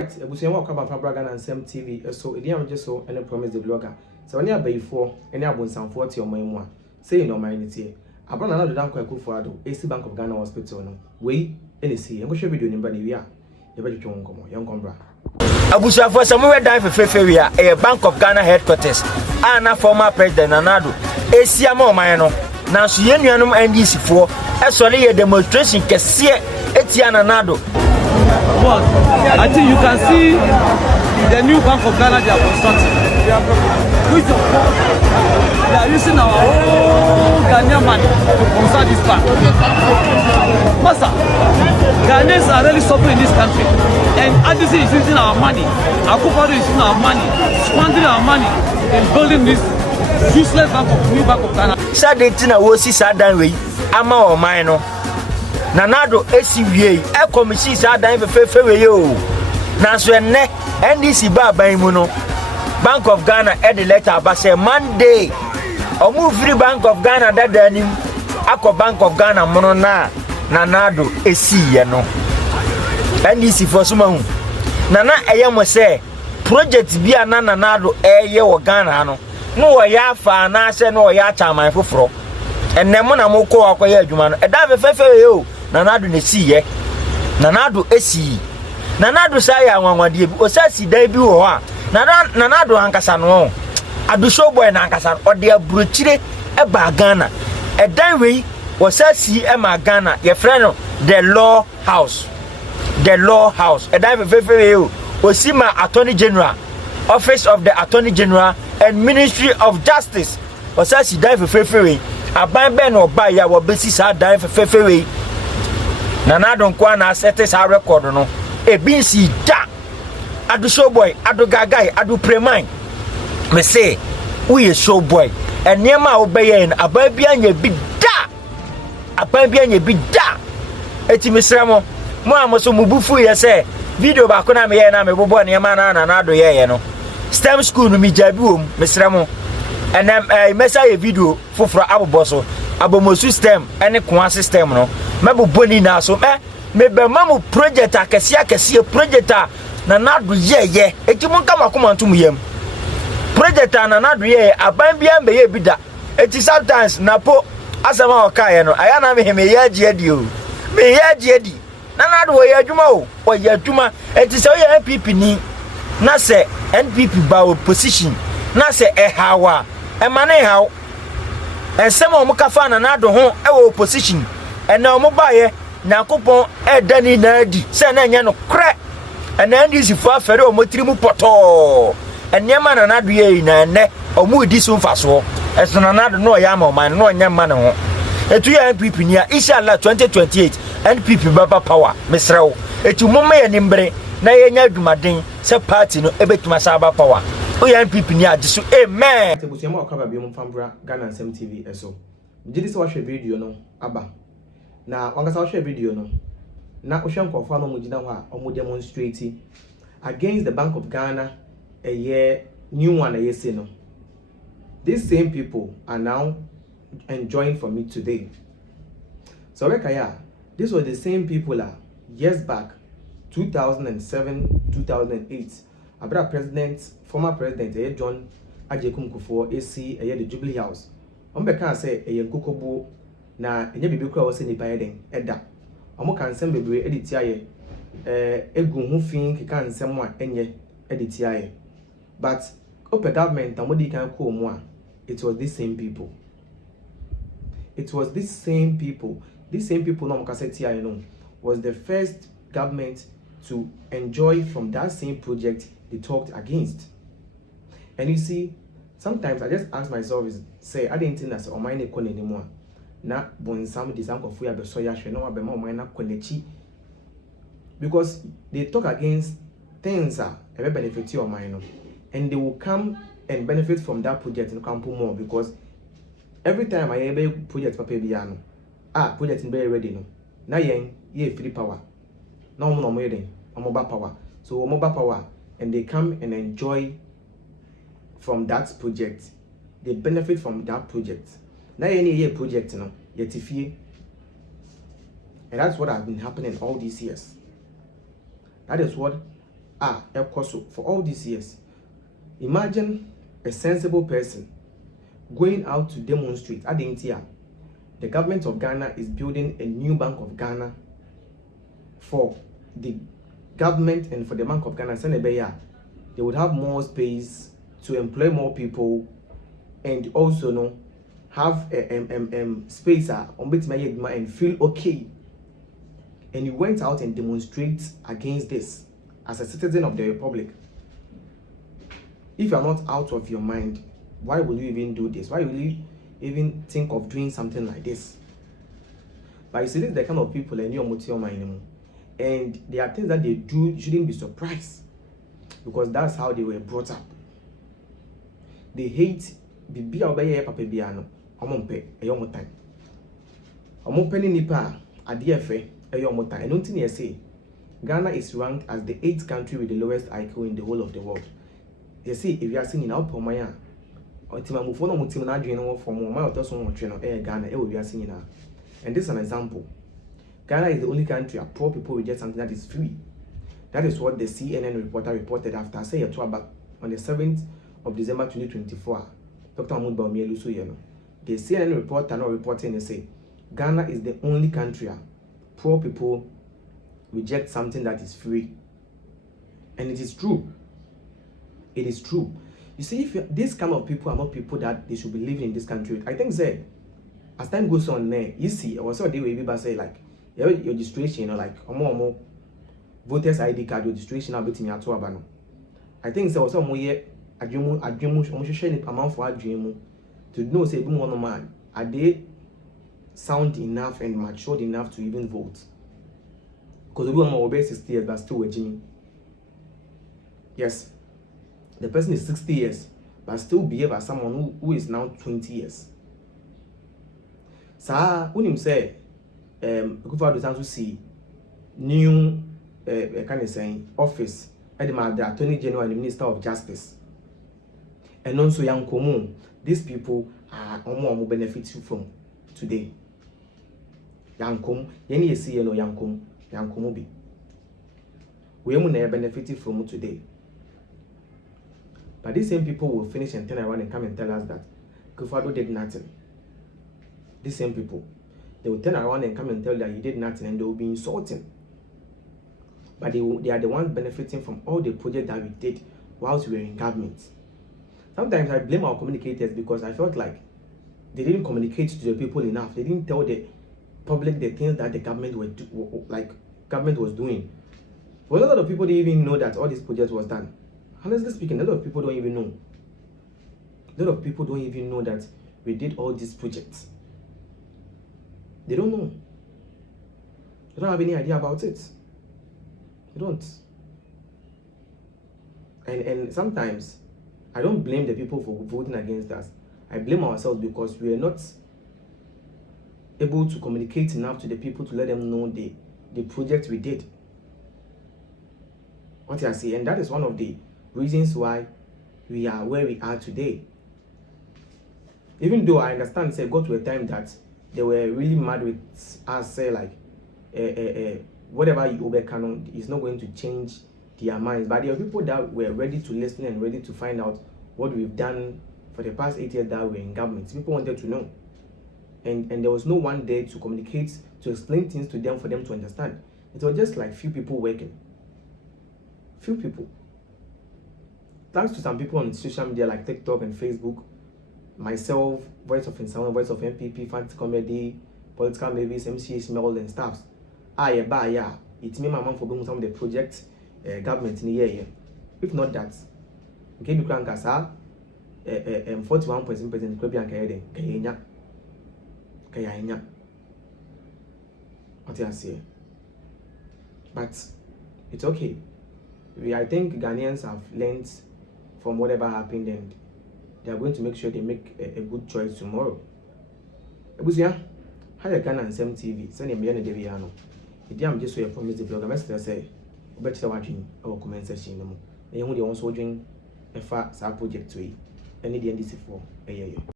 Ebusuya wa kwaba fa braga na nsem TV so edi am so ene promise the blogger so oni abayifo ene abonsanfo ti oman mu a say no man tie abana na do dan kwa kufu ado AC Bank of Ghana Hospital no we ene si enko hwe video ni ba na wi a ye ba twetwe nkomo ye nkombra abusuafo samuwe dan fefefe a Bank of Ghana headquarters ana former president Nanado AC ama oman no na so ye nuanom NDC fo esole ye demonstration kese etia Nanado. But I think you can see the new Bank of Ghana they are constructing. They are using our own Ghanaian money to construct this bank. Master, Ghanaians are really suffering in this country. And NDC is using our money. Akufo-Addo is using our money, squandering our money in building this useless new Bank of Ghana. Sadetina wosi sadan we ama o man no. Nanado esiwie e commission sadan fefefe we yo. Na so enne NDC ba ban mu no. Bank of Ghana the letter about say Monday. Omu free Bank of Ghana dada anim akọ Bank of Ghana mono na Nanado esiye no. NDC for suma hu. Nana eyemo say project bi ana Nanado eye wo Ghana no. No wo ya fa na se no ya chairman foforo. Enemo na moko akoye adwuma no. Eda fefefe yo. Nanado ne siye. Nanado esi. Nanado say anwanwade bi. Osasi dan bi wo ha. Nanado hankasa no. Adu show boy na hankasa. Ode abrochire e ba Ghana. Edan we osasi e ma Ghana. Ye friend no the law house. The law house. Edan fefefe yo. Osima Attorney General. Office of the Attorney General and Ministry of Justice. Osasi dan fefefe we. Aban ben oba ya wo besi sa dan fefefe we. Nanado nkwa na set sa record no. Ebinsi da. Adu show boy, adu gagai, adu premine. Me say, we a show boy. And niema obeye en ababia nye bi da. Ababia nye bi da. Eti misramo. Mo amoso mubufu ye say video ba ko na me ye na me bobo niema na Nanado ye no. STEM school no mi jabi wom misramo. And mesa ye video foforo aboboso. Abomosu STEM ene kwa system no. Mebo boni na so me be mamu project akese project Nanado ye eti mon kama kuma ntum yem project Nanado ye aban bia mbe ye bida eti sometimes napo asama okaye no aya na me ye adi o me ye adi Nanado wo ye adwuma o ye adwuma eti se ye NPP ni na se NPP ba opposition na se hawa mane haw ensem o mukafa Nanado ho e opposition ena o mubaye Nakopon edani na di se na nya no kre ena NDC fo afere o motiri mu poto enema Nanado ye na ne o mu di so mfaso eso Nanado no ya ma o man no nya ma ne ho etu ya NPP ni a inshallah 2028 NPP baba power mesrew etu mumma ya nimbre na ye nya adwumaden se party no ebetuma sa ba power o ya NPP ni agiso amen ebusuya wa kwaba bi mu fambra Ghana nsem TV eso jidi se wa hwe video no aba na wangasa share video no na ohwe nkofo no mugina ho a omo demonstrate against the Bank of Ghana a year new one a year say no. These same people are now enjoying from it today. So Rekaya, this was the same people years back 2007 2008 abra president former president John Ajekum Kufuor AC the Jubilee House ombeka say kokobo na enye bibi kura wo se nipa yeden eda omo kan nsem bebre editi aye egu hu fin kika nsem a enye editi aye but open government amodi kan ko mu a it was these same people no mkaseti aye no was the first government to enjoy from that same project they talked against. And you see, sometimes I just ask myself say I didn't think that's on my neck anymore. Na bonsam disanko fu ya beso ya hwe na wa be ma oman na konechi because they talk against things that benefit your mind and they will come and benefit from that project in campo more because every time I ever project papa biano project in very ready no na yen ye free power na omo no mo yeden omo power so omo power and they come and enjoy from that project, they benefit from that project. Now any year project no yetifie. And that's what has been happening all these years. That is what so for all these years. Imagine a sensible person going out to demonstrate. The government of Ghana is building a new Bank of Ghana for the government and for the Bank of Ghana. They would have more space to employ more people and also have a space and feel okay. And you went out and demonstrate against this as a citizen of the Republic. If you are not out of your mind, why will you even do this? Why will you even think of doing something like this? But you see, this is the kind of people and there are things that they do, you shouldn't be surprised, because that's how they were brought up. They hate bibi obeye papa bia no omompe eyo time. Omopeni nipa adefe eyo time. And nothing say Ghana is ranked as the 8th country with the lowest IQ in the whole of the world. You see, if you are seeing now pomaya otima mufo no mutim na adwene no from my otoso mo twe no Ghana e we are seeing now. And this is an example. Ghana is the only country where poor people will get something that is free. That is what the CNN reporter reported after say on the 7th of December 2024. Dr. Mahmoud Bawumia Luso Yeno. The CNN reporter now reporting and say Ghana is the only country where poor people reject something that is free. And it is true. It is true. You see, if these kind of people are not people that they should be living in this country, I think say as time goes on there, you see, I was so they will be say like your registration, like voters ID card registration now betting at Abano. I think so also more adremu amount for adremu to know say one man are they sound enough and matured enough to even vote. Because we want over 60 years but still waging. Yes, the person is 60 years but still behave as someone who is now 20 years. So when him say to see new kind of saying office at the Attorney General and the Minister of Justice. And also young common, these people are more benefiting from today. Young com, any see no young com be. We are never benefiting from today. But these same people will finish and turn around and come and tell us that Kufado did nothing. These same people, they will turn around and come and tell that he did nothing, and they will be insulting. But they are the ones benefiting from all the projects that we did whilst we were in government. Sometimes I blame our communicators because I felt like they didn't communicate to the people enough. They didn't tell the public the things that the government was doing. Well, a lot of people didn't even know that all these projects was done. Honestly speaking, a lot of people don't even know. A lot of people don't even know that we did all these projects. They don't know. They don't have any idea about it. They don't. And sometimes I don't blame the people for voting against us. I blame ourselves because we are not able to communicate enough to the people to let them know the project we did. What I see, and that is one of the reasons why we are where we are today. Even though I understand, say, got to a time that they were really mad with us, say like, whatever you overcome is not going to change their minds. But there are people that were ready to listen and ready to find out what we've done for the past 8 years that we're in government. People wanted to know. And there was no one there to communicate, to explain things to them for them to understand. It was just like few people working. Few people. Thanks to some people on social media like TikTok and Facebook, myself, Voice of Insanity, Voice of MPP, Fancy Comedy, Political Movies, MCA Smell and stuff. It's me, my mom, for doing some of the projects government in the year. If not that, okay, you can cast 41% Kayenya. What I say? But it's okay. I think Ghanaians have learned from whatever happened, and they are going to make sure they make a good choice tomorrow. Ebusia, how you Ghana and Sem TV? Send me any day no. If I'm just so you promise the blog, I must say, better watching our comment section no more. And you want to also join a far project to any NDC for a year.